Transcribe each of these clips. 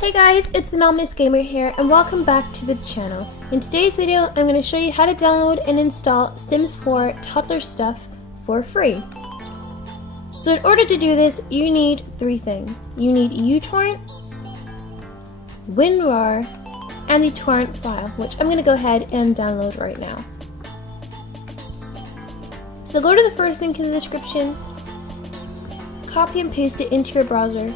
Hey guys, it's Anonymous Gamer here and welcome back to the channel. In today's video, I'm going to show you how to download and install Sims 4 Toddler stuff for free. So in order to do this, you need three things. You need uTorrent, WinRAR, and the torrent file, which I'm going to go ahead and download right now. So go to the first link in the description, copy and paste it into your browser.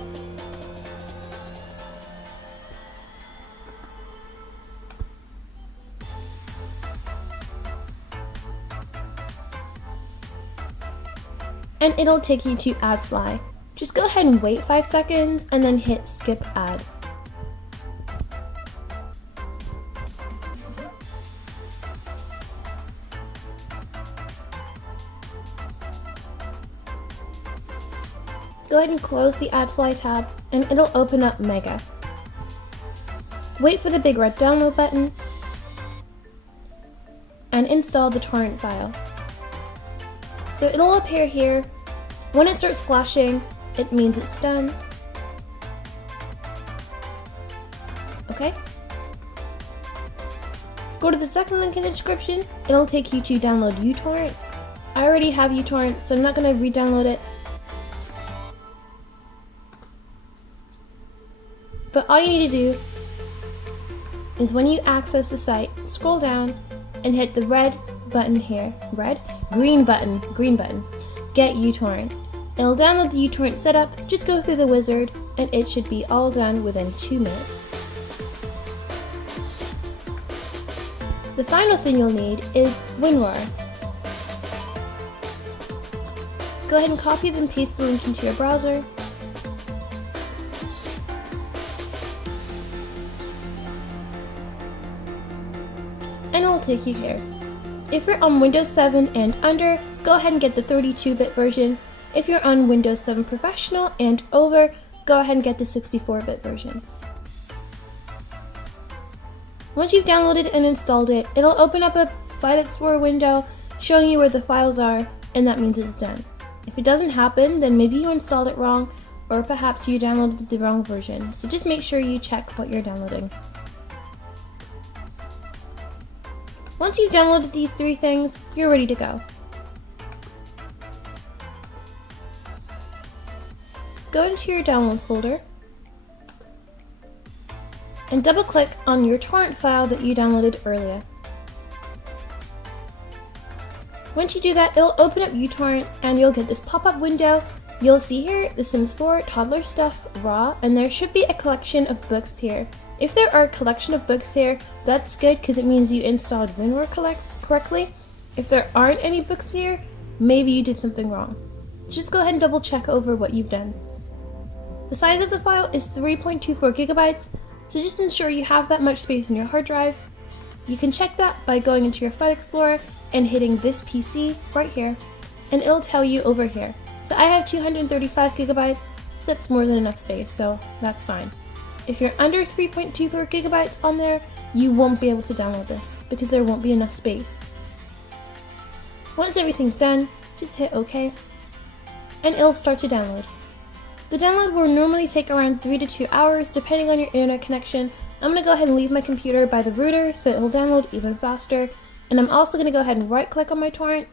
And it'll take you to AdFly. Just go ahead and wait 5 seconds and then hit skip ad. Go ahead and close the AdFly tab and it'll open up Mega. Wait for the big red download button and install the torrent file. So it'll appear here. When it starts flashing, it means it's done. Okay. Go to the second link in the description. It'll take you to download uTorrent. I already have uTorrent, so I'm not going to re-download it. But all you need to do is when you access the site, scroll down and hit the red button here. Green button. Get uTorrent. It'll download the uTorrent setup, just go through the wizard, and it should be all done within 2 minutes. The final thing you'll need is WinRAR. Go ahead and copy and paste the link into your browser. And it will take you here. If you're on Windows 7 and under, go ahead and get the 32-bit version. If you're on Windows 7 Professional and over, go ahead and get the 64-bit version. Once you've downloaded and installed it, it'll open up a File Explorer window showing you where the files are, and that means it's done. If it doesn't happen, then maybe you installed it wrong, or perhaps you downloaded the wrong version. So just make sure you check what you're downloading. Once you've downloaded these three things, you're ready to go. Go into your downloads folder and double click on your torrent file that you downloaded earlier. Once you do that, it'll open up uTorrent and you'll get this pop-up window. You'll see here the Sims 4 Toddler stuff raw, and there should be a collection of books here. If there are a collection of books here, that's good because it means you installed WinRAR correctly. If there aren't any books here, maybe you did something wrong. Just go ahead and double check over what you've done. The size of the file is 3.24 gigabytes, so just ensure you have that much space in your hard drive. You can check that by going into your File Explorer and hitting this PC right here, and it'll tell you over here. So I have 235 gigabytes, so that's more than enough space, so that's fine. If you're under 3.24 gigabytes on there, you won't be able to download this because there won't be enough space. Once everything's done, just hit OK, and it'll start to download. The download will normally take around 3 to 2 hours depending on your internet connection. I'm going to go ahead and leave my computer by the router so it will download even faster. And I'm also going to go ahead and right click on my torrent,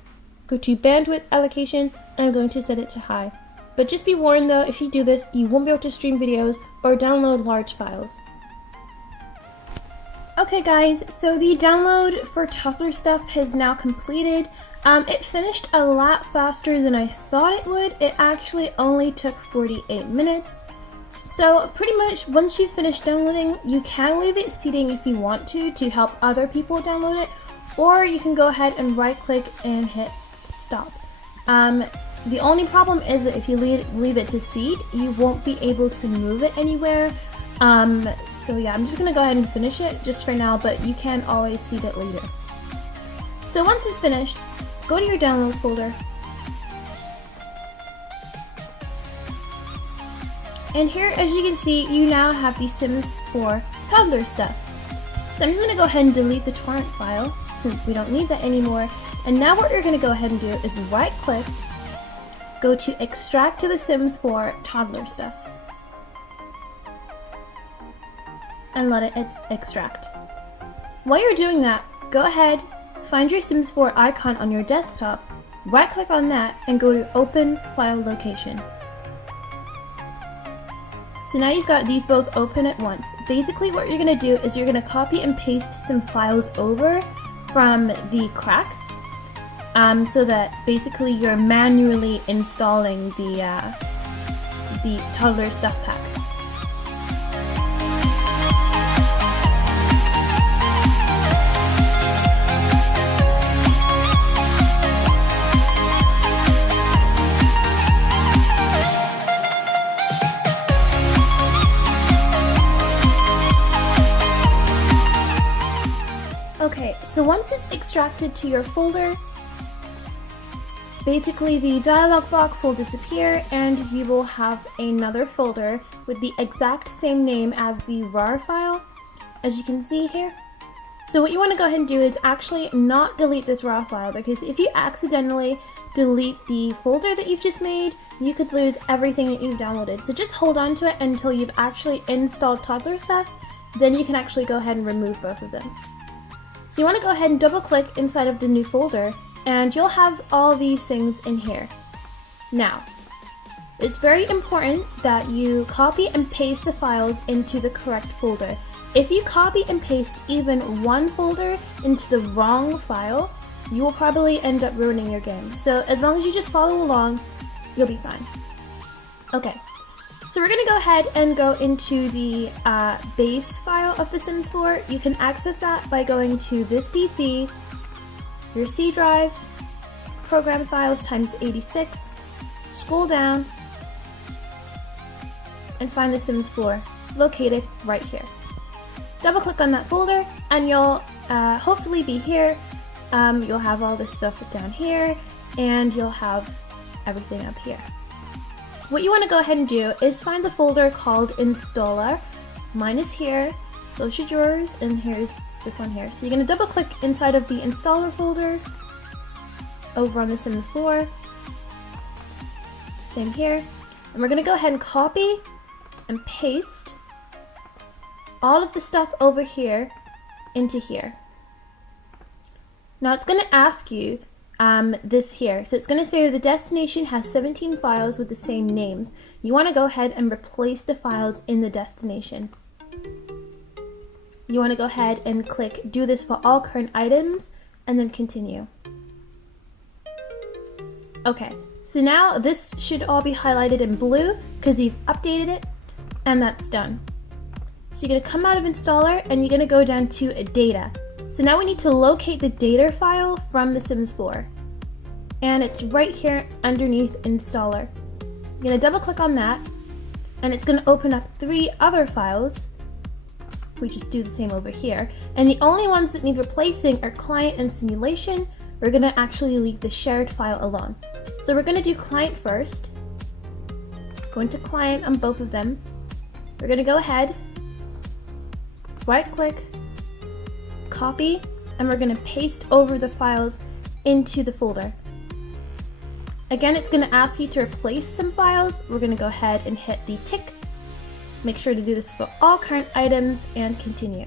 go to bandwidth allocation, and I'm going to set it to high. But just be warned though, if you do this, you won't be able to stream videos or download large files. Okay guys, so the download for Toddler stuff has now completed. It finished a lot faster than I thought it would. It actually only took 48 minutes. So pretty much once you finish downloading, you can leave it seating if you want to help other people download it, or you can go ahead and right click and hit stop. The only problem is that if you leave it to seed, you won't be able to move it anywhere. So yeah, I'm just gonna go ahead and finish it just for now, but you can always seed it later. So once it's finished, go to your downloads folder. And here, as you can see, you now have the Sims 4 Toddler stuff. So I'm just gonna go ahead and delete the torrent file since we don't need that anymore. And now what you're gonna go ahead and do is right click, go to extract to the Sims 4 Toddler stuff. and let it extract. While you're doing that, go ahead, find your Sims 4 icon on your desktop, right click on that and go to Open File Location. So now you've got these both open at once. Basically what you're going to do is you're going to copy and paste some files over from the crack so that basically you're manually installing the Toddler stuff pack. Okay, so once it's extracted to your folder, basically the dialog box will disappear and you will have another folder with the exact same name as the RAR file, as you can see here. So what you want to go ahead and do is actually not delete this RAR file, because if you accidentally delete the folder that you've just made, you could lose everything that you've downloaded. So just hold on to it until you've actually installed Toddler stuff, then you can actually go ahead and remove both of them. So you want to go ahead and double click inside of the new folder and you'll have all these things in here. Now, it's very important that you copy and paste the files into the correct folder. If you copy and paste even one folder into the wrong file, you will probably end up ruining your game. So as long as you just follow along, you'll be fine. Okay. So we're going to go ahead and go into the base file of The Sims 4. You can access that by going to this PC, your C drive, program files times 86, scroll down, and find The Sims 4 located right here. Double click on that folder and you'll hopefully be here. You'll have all this stuff down here and you'll have everything up here. What you want to go ahead and do is find the folder called Installer. Mine is here, so should yours, and here's this one here. So you're going to double click inside of the installer folder over on The Sims 4. Same here. And we're going to go ahead and copy and paste all of the stuff over here into here. Now it's going to ask you this here. So it's going to say the destination has 17 files with the same names. You want to go ahead and replace the files in the destination. You want to go ahead and click do this for all current items and then continue. Okay, so now this should all be highlighted in blue because you've updated it, and that's done. So you're going to come out of installer and you're going to go down to data. So now we need to locate the data file from The Sims 4. And it's right here underneath installer. You're going to double click on that and it's going to open up 3 other files. We just do the same over here. And the only ones that need replacing are client and simulation. We're going to actually leave the shared file alone. So we're going to do client first. Go into client on both of them. We're going to go ahead, right click, copy, and we're going to paste over the files into the folder. Again, it's going to ask you to replace some files. We're going to go ahead and hit the tick. Make sure to do this for all current items and continue.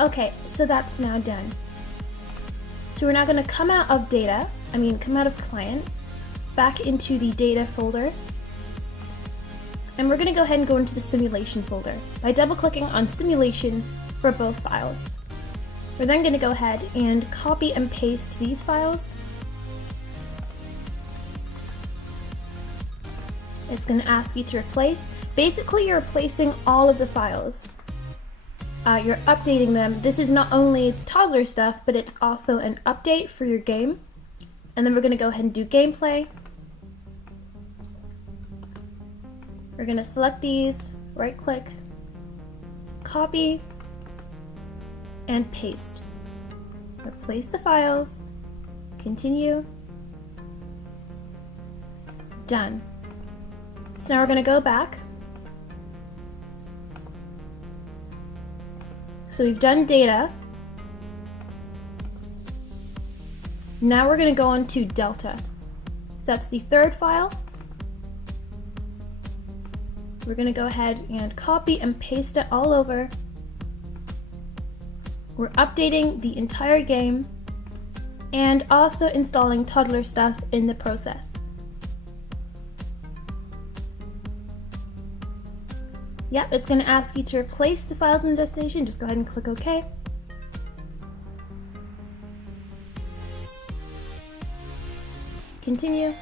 Okay, so that's now done. So we're now going to come out of come out of client, back into the data folder, and we're going to go ahead and go into the simulation folder by double clicking on simulation for both files. We're then going to go ahead and copy and paste these files. It's going to ask you to replace. Basically, you're replacing all of the files. You're updating them. This is not only Toddler stuff, but it's also an update for your game. And then we're going to go ahead and do gameplay. We're going to select these, right click, copy, and paste. Replace the files, continue, done. So now we're going to go back. So we've done data. Now we're going to go on to Delta. So that's the third file. We're going to go ahead and copy and paste it all over. We're updating the entire game and also installing Toddler stuff in the process. Yep, it's going to ask you to replace the files in the destination. Just go ahead and click OK. Continue.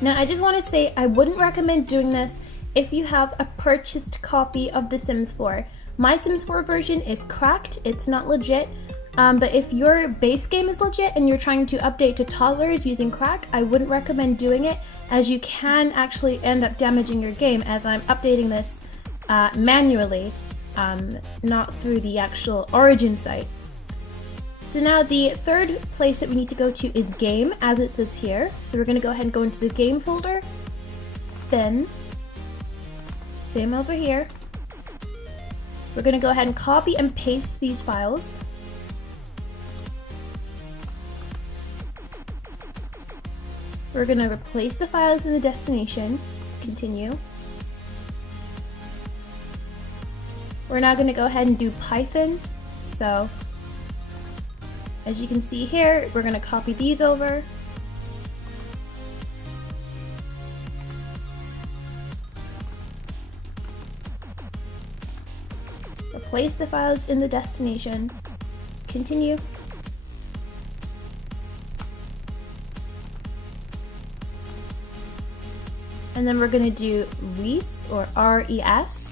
Now, I just want to say I wouldn't recommend doing this if you have a purchased copy of The Sims 4. My Sims 4 version is cracked, it's not legit, but if your base game is legit and you're trying to update to Toddlers using crack, I wouldn't recommend doing it, as you can actually end up damaging your game, as I'm updating this manually, not through the actual origin site. So now the third place that we need to go to is game, as it says here. So we're going to go ahead and go into the game folder, then, same over here. We're going to go ahead and copy and paste these files. We're going to replace the files in the destination, continue. We're now going to go ahead and do Python. So, as you can see here, we're going to copy these over. Replace the files in the destination, continue. And then we're going to do res, or R-E-S.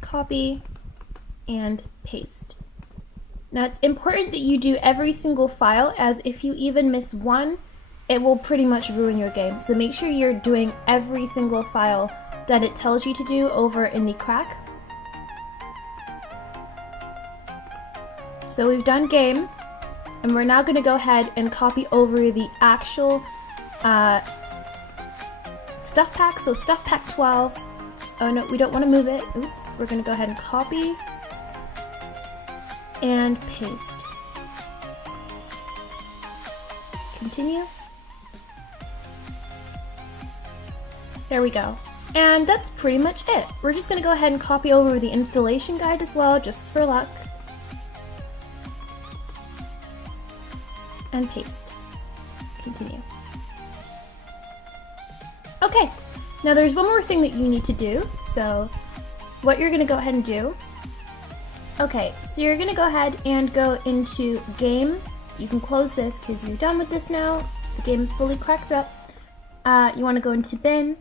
Copy and paste. Now it's important that you do every single file, as if you even miss one, it will pretty much ruin your game. So make sure you're doing every single file that it tells you to do over in the crack. So we've done game, and we're now going to go ahead and copy over the actual stuff pack. So stuff pack 12. Oh no, we don't want to move it. Oops. We're going to go ahead and copy and paste. Continue. There we go. And that's pretty much it. We're just going to go ahead and copy over the installation guide as well, just for luck. And paste. Continue. Okay, now there's one more thing that you need to do. So what you're going to go ahead and do. Okay, so you're going to go ahead and go into game. You can close this because you're done with this now. The game is fully cracked up. You want to go into bin.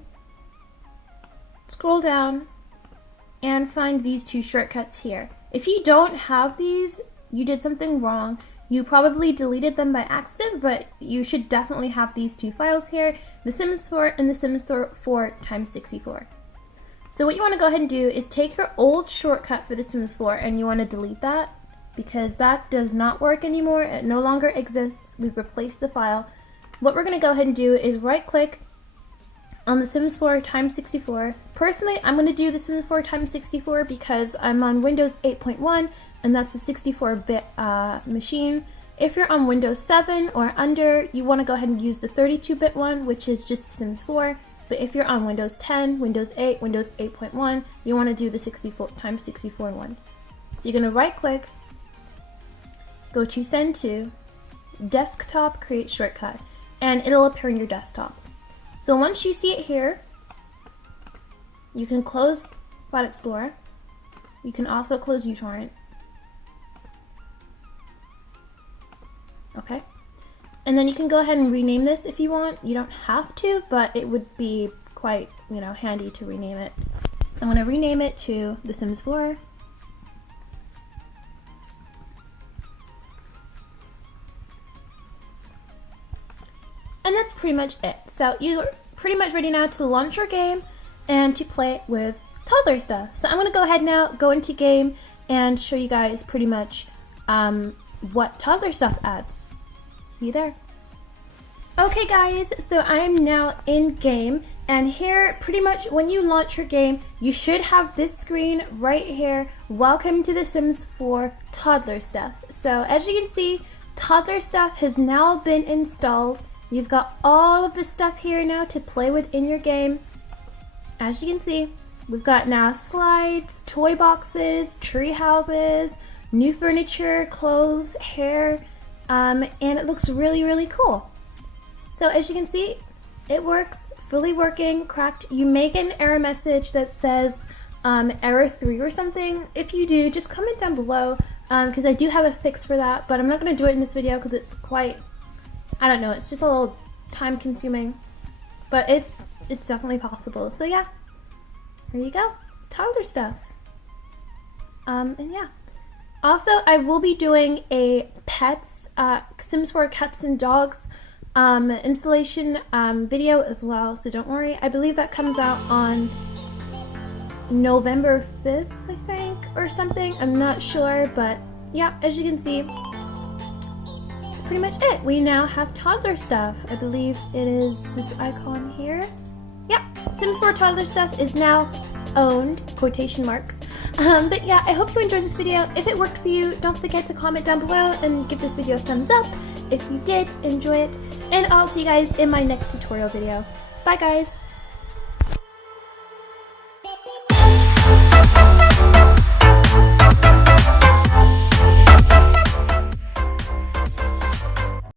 Scroll down and find these two shortcuts here. If you don't have these, you did something wrong. You probably deleted them by accident, but you should definitely have these two files here, The Sims 4 and The Sims 4 times 64. So what you want to go ahead and do is take your old shortcut for The Sims 4 and you want to delete that, because that does not work anymore. It no longer exists. We've replaced the file. What we're going to go ahead and do is right click on The Sims 4 times 64. Personally, I'm going to do The Sims 4 times 64 because I'm on Windows 8.1 and that's a 64-bit machine. If you're on Windows 7 or under, you want to go ahead and use the 32-bit one, which is just The Sims 4. But if you're on Windows 10, Windows 8, Windows 8.1, you want to do the 64 times 64 one. So you're going to right click, go to send to, desktop, create shortcut, and it'll appear in your desktop. So once you see it here, you can close File Explorer. You can also close uTorrent. Okay. And then you can go ahead and rename this if you want. You don't have to, but it would be quite, handy to rename it. So I'm going to rename it to The Sims 4. And that's pretty much it. So you're pretty much ready now to launch your game and to play with toddler stuff. So I'm going to go ahead now, go into game, and show you guys pretty much what toddler stuff adds. See you there. Okay guys, so I'm now in game, and here pretty much when you launch your game, you should have this screen right here, welcome to The Sims 4 toddler stuff. So as you can see, toddler stuff has now been installed. You've got all of the stuff here now to play with in your game. As you can see, we've got now slides, toy boxes, tree houses, new furniture, clothes, hair, and it looks really, really cool. So as you can see, it works, fully working, cracked. You may get an error message that says error 3 or something. If you do, just comment down below, because I do have a fix for that, but I'm not going to do it in this video because it's quite, I don't know, it's just a little time consuming, but it's definitely possible. So yeah, here you go, toddler stuff. And yeah. Also, I will be doing a pets, Sims 4 cats and dogs installation video as well, so don't worry. I believe that comes out on November 5th, I think, or something. I'm not sure, but yeah, as you can see, that's pretty much it. We now have toddler stuff. I believe it is this icon here. Yeah, Sims 4 toddler stuff is now owned, quotation marks. But yeah, I hope you enjoyed this video. If it worked for you, don't forget to comment down below and give this video a thumbs up if you did enjoy it. And I'll see you guys in my next tutorial video. Bye guys!